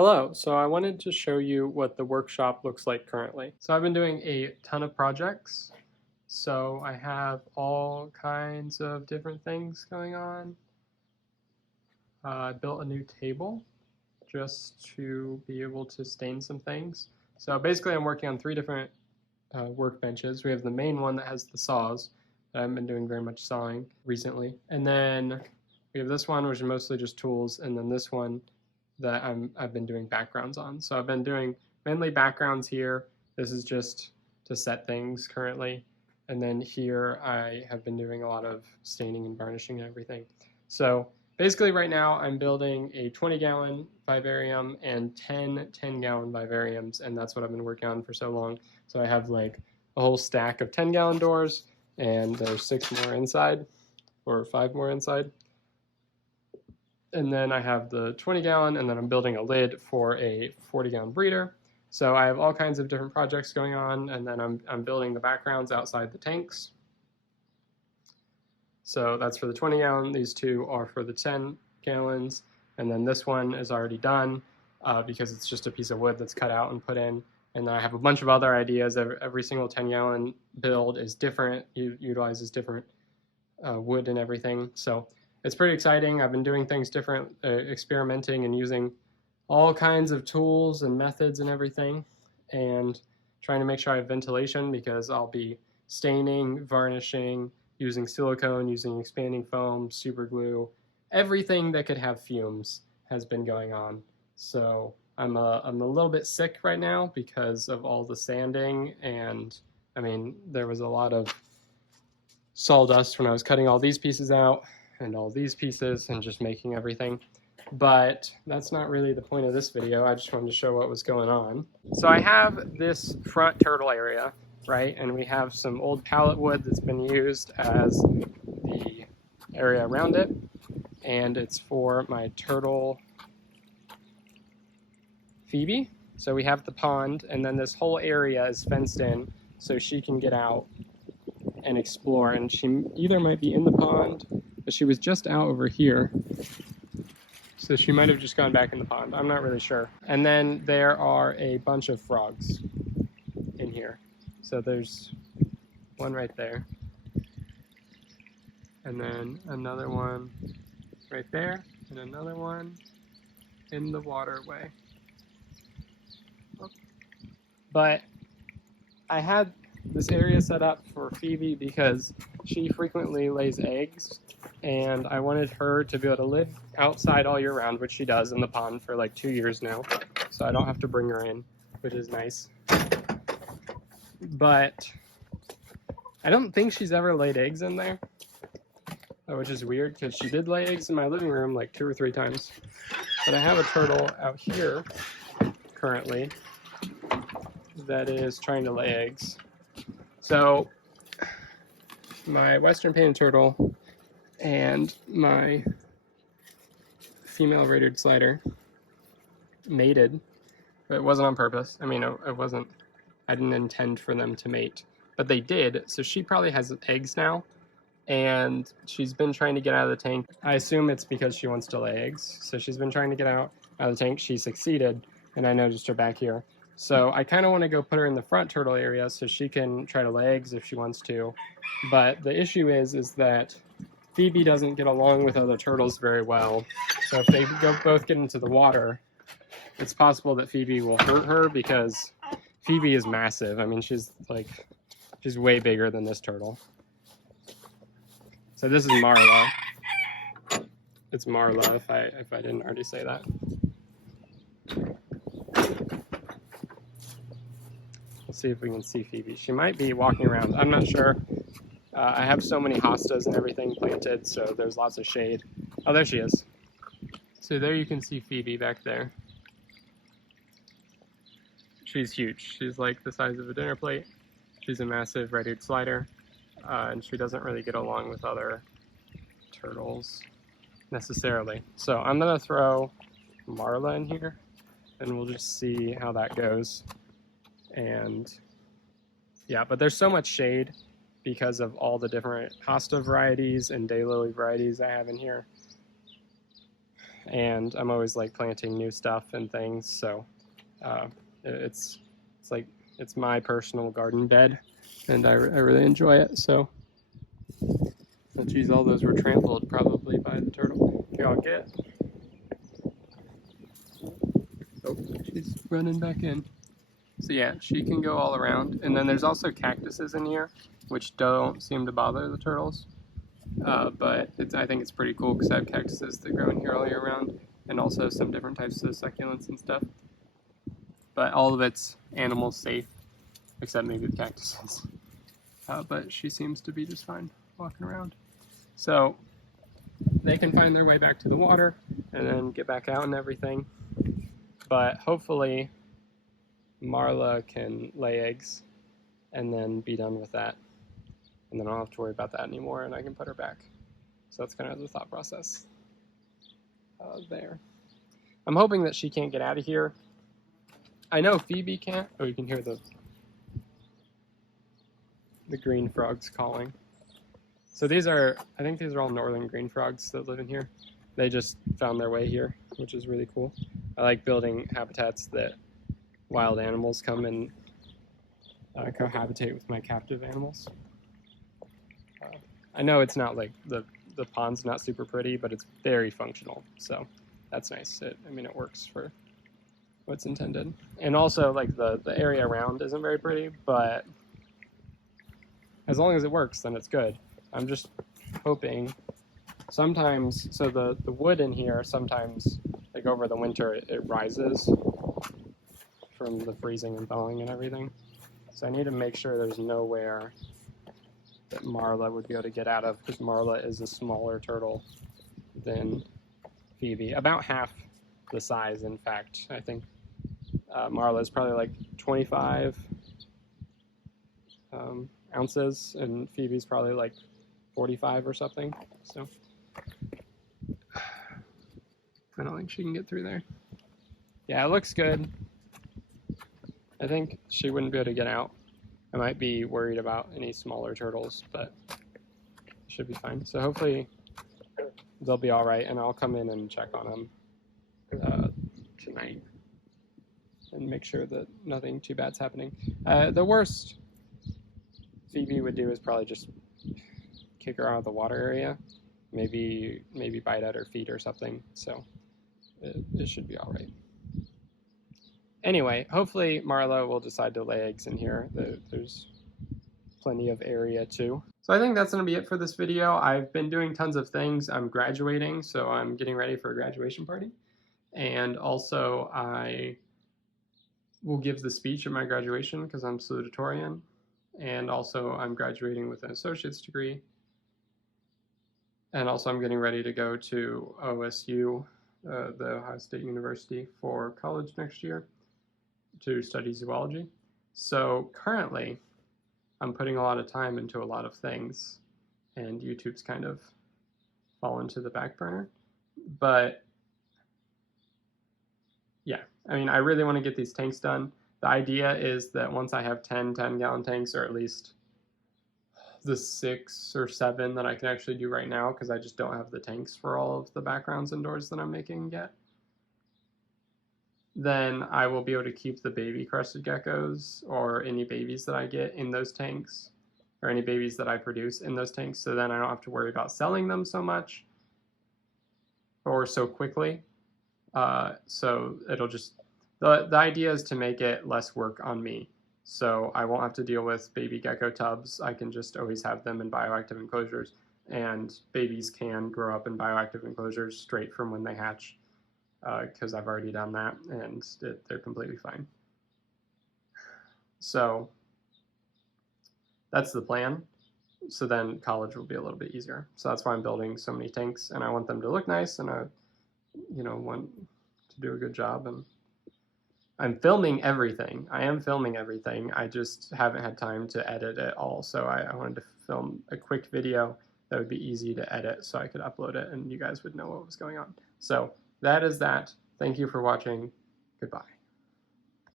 Hello, so I wanted to show you what the workshop looks like currently. So I've been doing a ton of projects. So I have all kinds of different things going on. I built a new table just to be able to stain some things. So basically I'm working on three different workbenches. We have the main one that has the saws. I haven't been doing very much sawing recently. And then we have this one, which is mostly just tools, and then this one that I've been doing backgrounds on. So I've been doing mainly backgrounds here. This is just to set things currently. And then here I have been doing a lot of staining and varnishing and everything. So basically right now I'm building a 20-gallon vivarium and 10 10-gallon vivariums, and that's what I've been working on for so long. So I have like a whole stack of 10-gallon doors, and there's 6 more inside, or 5 more inside. And then I have the 20-gallon, and then I'm building a lid for a 40-gallon breeder. So I have all kinds of different projects going on, and then I'm building the backgrounds outside the tanks. So that's for the 20-gallon. These two are for the 10 gallons, and then this one is already done because it's just a piece of wood that's cut out and put in. And then I have a bunch of other ideas. Every single 10-gallon build is different, utilizes different wood and everything. So it's pretty exciting. I've been doing things different, experimenting and using all kinds of tools and methods and everything, and trying to make sure I have ventilation because I'll be staining, varnishing, using silicone, using expanding foam, super glue. Everything that could have fumes has been going on. So I'm a little bit sick right now because of all the sanding, and I mean, there was a lot of sawdust when I was cutting all these pieces out and all these pieces and just making everything. But that's not really the point of this video. I just wanted to show what was going on. So I have this front turtle area, right? And we have some old pallet wood that's been used as the area around it. And it's for my turtle Phoebe. So we have the pond, and then this whole area is fenced in so she can get out and explore. And she either might be in the pond, but she was just out over here. So she might have just gone back in the pond. I'm not really sure. And then there are a bunch of frogs in here. So there's one right there. And then another one right there. And another one in the waterway. But I had this area set up for Phoebe because she frequently lays eggs, and I wanted her to be able to live outside all year round, which she does in the pond for like 2 years now, so I don't have to bring her in, which is nice. But I don't think she's ever laid eggs in there, which is weird because she did lay eggs in my living room like 2 or 3 times. But I have a turtle out here currently that is trying to lay eggs. So my western painted turtle and my female rated slider mated, but it wasn't on purpose. I mean, it wasn't, I didn't intend for them to mate, but they did. So she probably has eggs now, and she's been trying to get out of the tank. I assume it's because she wants to lay eggs. So she's been trying to get out of the tank. She succeeded, and I noticed her back here. So I kind of want to go put her in the front turtle area so she can try to lay eggs if she wants to. But the issue is that Phoebe doesn't get along with other turtles very well. So if they both get into the water, it's possible that Phoebe will hurt her because Phoebe is massive. I mean, she's way bigger than this turtle. So this is Marla. It's Marla, if I didn't already say that. Let's see if we can see Phoebe. She might be walking around. I'm not sure. I have so many hostas and everything planted, so there's lots of shade. Oh, there she is. So there you can see Phoebe back there. She's huge. She's like the size of a dinner plate. She's a massive red-eared slider, and she doesn't really get along with other turtles necessarily. So I'm gonna throw Marla in here, and we'll just see how that goes. And yeah, but there's so much shade because of all the different hosta varieties and daylily varieties I have in here. and I'm always like planting new stuff and things. So it's like it's my personal garden bed, and I really enjoy it. So, oh, geez, all those were trampled probably by the turtle. Here, I'll get. Oh, she's running back in. So yeah, she can go all around. And then there's also cactuses in here, which don't seem to bother the turtles. But I think it's pretty cool because I have cactuses that grow in here all year round, and also some different types of succulents and stuff. But all of it's animal safe, except maybe the cactuses. But she seems to be just fine walking around. So they can find their way back to the water and then get back out and everything. But hopefully Marla can lay eggs and then be done with that. And then I don't have to worry about that anymore, and I can put her back. So that's kind of the thought process there. I'm hoping that she can't get out of here. I know Phoebe can't. Oh, you can hear the green frogs calling. So I think these are all northern green frogs that live in here. They just found their way here, which is really cool. I like building habitats that wild animals come and cohabitate with my captive animals. I know it's not like the pond's not super pretty, but it's very functional, so that's nice. It works for what's intended. And also, like, the area around isn't very pretty, but as long as it works, then it's good. I'm just hoping sometimes, so the wood in here sometimes, like over the winter, it rises from the freezing and thawing and everything. So I need to make sure there's nowhere that Marla would be able to get out of, because Marla is a smaller turtle than Phoebe. About half the size, in fact. I think Marla is probably like 25 ounces, and Phoebe's probably like 45 or something. So I don't think she can get through there. Yeah, it looks good. I think she wouldn't be able to get out. I might be worried about any smaller turtles, but it should be fine. So hopefully they'll be all right, and I'll come in and check on them tonight and make sure that nothing too bad's happening. The worst Phoebe would do is probably just kick her out of the water area, maybe bite at her feet or something. So it should be all right. Anyway, hopefully Marla will decide to lay eggs in here. There's plenty of area too. So I think that's going to be it for this video. I've been doing tons of things. I'm graduating, so I'm getting ready for a graduation party. And also I will give the speech at my graduation because I'm salutatorian. And also I'm graduating with an associate's degree. And also I'm getting ready to go to OSU, the Ohio State University, for college next year to study zoology. So currently I'm putting a lot of time into a lot of things, and YouTube's kind of fallen to the back burner. But yeah, I really want to get these tanks done. The idea is that once I have 10 10-gallon tanks, or at least the 6 or 7 that I can actually do right now, because I just don't have the tanks for all of the backgrounds indoors that I'm making yet, then I will be able to keep the baby crested geckos or any babies that I get in those tanks, or any babies that I produce in those tanks, so then I don't have to worry about selling them so much or so quickly. So it'll just, the idea is to make it less work on me. So I won't have to deal with baby gecko tubs. I can just always have them in bioactive enclosures, and babies can grow up in bioactive enclosures straight from when they hatch, because I've already done that, and they're completely fine. So that's the plan. So then college will be a little bit easier. So that's why I'm building so many tanks, and I want them to look nice, and I want to do a good job. And I'm filming everything. I am filming everything. I just haven't had time to edit it all. So I wanted to film a quick video that would be easy to edit so I could upload it and you guys would know what was going on. So that is that. Thank you for watching. Goodbye.